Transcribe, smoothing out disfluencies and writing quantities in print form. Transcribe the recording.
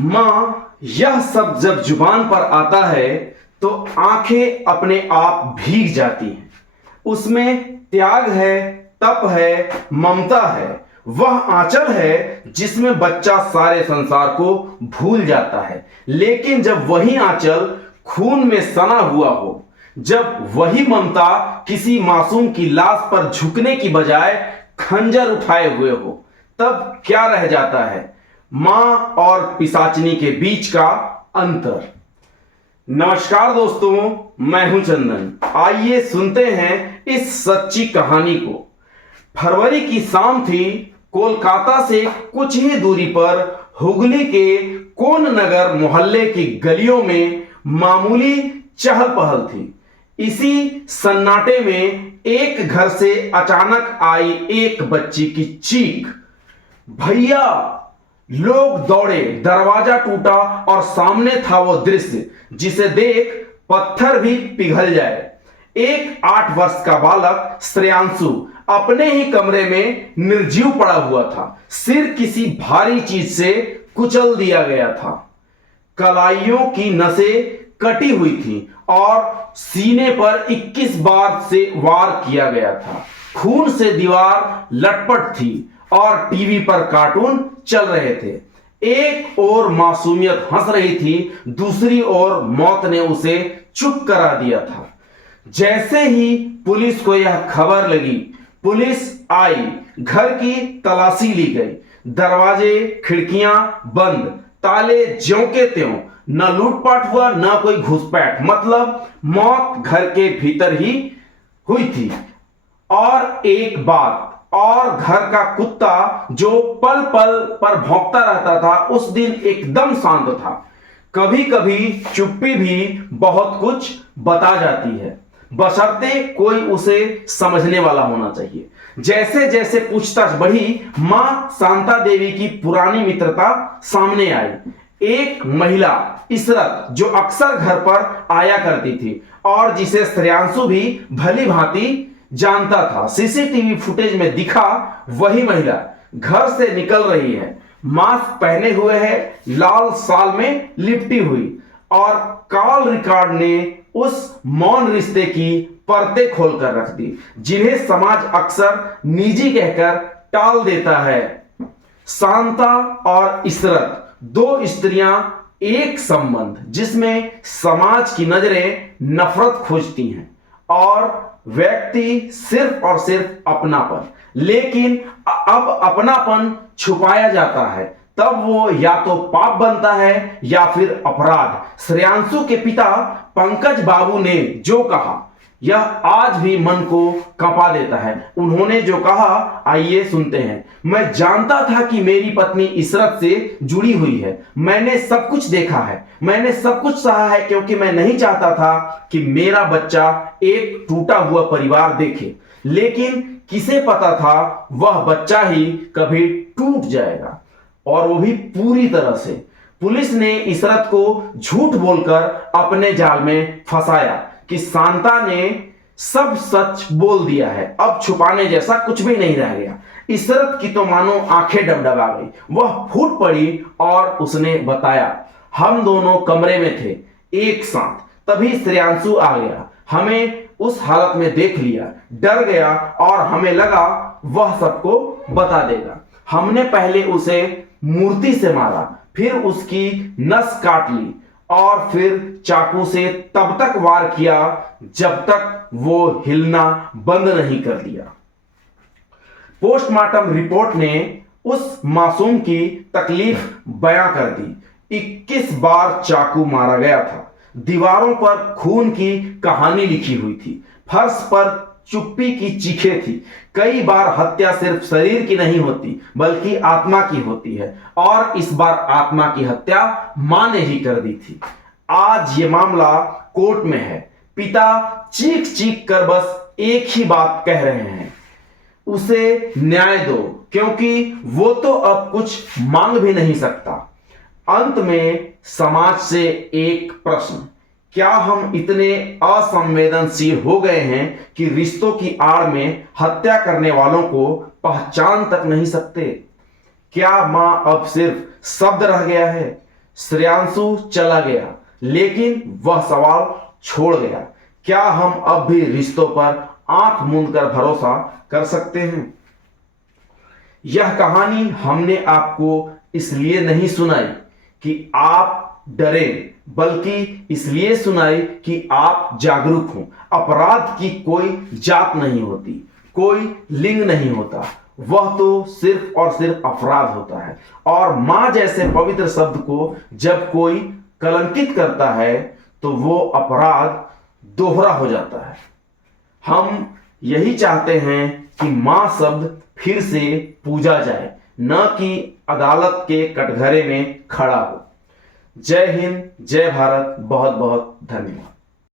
माँ, यह सब जब जुबान पर आता है तो आंखें अपने आप भीग जाती हैं। उसमें त्याग है, तप है, ममता है। वह आंचल है जिसमें बच्चा सारे संसार को भूल जाता है। लेकिन जब वही आंचल खून में सना हुआ हो, जब वही ममता किसी मासूम की लाश पर झुकने की बजाय खंजर उठाए हुए हो, तब क्या रह जाता है मां और पिशाचिनी के बीच का अंतर। नमस्कार दोस्तों, मैं हूं चंदन। आइए सुनते हैं इस सच्ची कहानी को। फरवरी की शाम थी। कोलकाता से कुछ ही दूरी पर हुगली के कोन नगर मोहल्ले की गलियों में मामूली चहल पहल थी। इसी सन्नाटे में एक घर से अचानक आई एक बच्ची की चीख, भैया! लोग दौड़े, दरवाजा टूटा और सामने था वो दृश्य जिसे देख पत्थर भी पिघल जाए। एक 8 वर्ष का बालक श्रेयांशु अपने ही कमरे में निर्जीव पड़ा हुआ था। सिर किसी भारी चीज से कुचल दिया गया था। कलाइयों की नसें कटी हुई थी और सीने पर 21 बार से वार किया गया था। खून से दीवार लटपट थी और टीवी पर कार्टून चल रहे थे। एक ओर मासूमियत हंस रही थी, दूसरी ओर मौत ने उसे चुप करा दिया था। जैसे ही पुलिस को यह खबर लगी, पुलिस आई, घर की तलाशी ली गई। दरवाजे खिड़कियां बंद, ताले ज्यों के त्यों। न लूटपाट हुआ, न कोई घुसपैठ। मतलब मौत घर के भीतर ही हुई थी। और एक बात, और घर का कुत्ता जो पल पल पर भौंकता रहता था, उस दिन एकदम शांत था। कभी कभी चुप्पी भी बहुत कुछ बता जाती है, बशर्ते कोई उसे समझने वाला होना चाहिए। जैसे जैसे पूछताछ बढ़ी, मां शांता देवी की पुरानी मित्रता सामने आई। एक महिला इशरत, जो अक्सर घर पर आया करती थी और जिसे श्रेयांशु भी भली भांति जानता था। सीसीटीवी फुटेज में दिखा वही महिला घर से निकल रही है, मास्क पहने हुए है, लाल शाल में लिपटी हुई, और कॉल रिकॉर्ड ने उस मौन रिश्ते की परतें खोलकर रख दी जिन्हें समाज अक्सर निजी कहकर टाल देता है। शांता और इशरत, 2 स्त्रियां, एक संबंध जिसमें समाज की नजरें नफरत खोजती हैं और व्यक्ति सिर्फ और सिर्फ अपनापन। लेकिन अब अपनापन छुपाया जाता है, तब वो या तो पाप बनता है या फिर अपराध। श्रेयांशु के पिता पंकज बाबू ने जो कहा, यह आज भी मन को कंपा देता है। उन्होंने जो कहा, आइए सुनते हैं। मैं जानता था कि मेरी पत्नी इशरत से जुड़ी हुई है। मैंने सब कुछ देखा है, मैंने सब कुछ सहा है, क्योंकि मैं नहीं चाहता था कि मेरा बच्चा एक टूटा हुआ परिवार देखे। लेकिन किसे पता था वह बच्चा ही कभी टूट जाएगा, और वो भी पूरी तरह से। पुलिस ने इशरत को झूठ बोलकर अपने जाल में फंसाया कि शांता ने सब सच बोल दिया है, अब छुपाने जैसा कुछ भी नहीं रह गया। इशरत की तो मानो आंखें डबडबा गई। वह फूट पड़ी और उसने बताया, हम दोनों कमरे में थे एक साथ, तभी श्रेयांशु आ गया। हमें उस हालत में देख लिया, डर गया और हमें लगा वह सबको बता देगा। हमने पहले उसे मूर्ति से मारा, फिर उसकी नस काट ली और फिर चाकू से तब तक वार किया जब तक वो हिलना बंद नहीं कर दिया। पोस्टमार्टम रिपोर्ट ने उस मासूम की तकलीफ बयां कर दी। 21 बार चाकू मारा गया था। दीवारों पर खून की कहानी लिखी हुई थी। फर्श पर चुप्पी की चीखें थी। कई बार हत्या सिर्फ शरीर की नहीं होती, बल्कि आत्मा की होती है, और इस बार आत्मा की हत्या मां ने ही कर दी थी। आज ये मामला कोर्ट में है। पिता चीख चीख कर बस एक ही बात कह रहे हैं, उसे न्याय दो, क्योंकि वो तो अब कुछ मांग भी नहीं सकता। अंत में समाज से एक प्रश्न, क्या हम इतने असंवेदनशील हो गए हैं कि रिश्तों की आड़ में हत्या करने वालों को पहचान तक नहीं सकते? क्या मां अब सिर्फ शब्द रह गया है? श्रेयांशु चला गया लेकिन वह सवाल छोड़ गया, क्या हम अब भी रिश्तों पर आंख मूंद कर भरोसा कर सकते हैं? यह कहानी हमने आपको इसलिए नहीं सुनाई कि आप डरें, बल्कि इसलिए सुनाई कि आप जागरूक हों। अपराध की कोई जात नहीं होती, कोई लिंग नहीं होता, वह तो सिर्फ और सिर्फ अपराध होता है। और मां जैसे पवित्र शब्द को जब कोई कलंकित करता है तो वो अपराध दोहरा हो जाता है। हम यही चाहते हैं कि मां शब्द फिर से पूजा जाए, न कि अदालत के कटघरे में खड़ा हो। जय हिंद, जय भारत, बहुत बहुत धन्यवाद।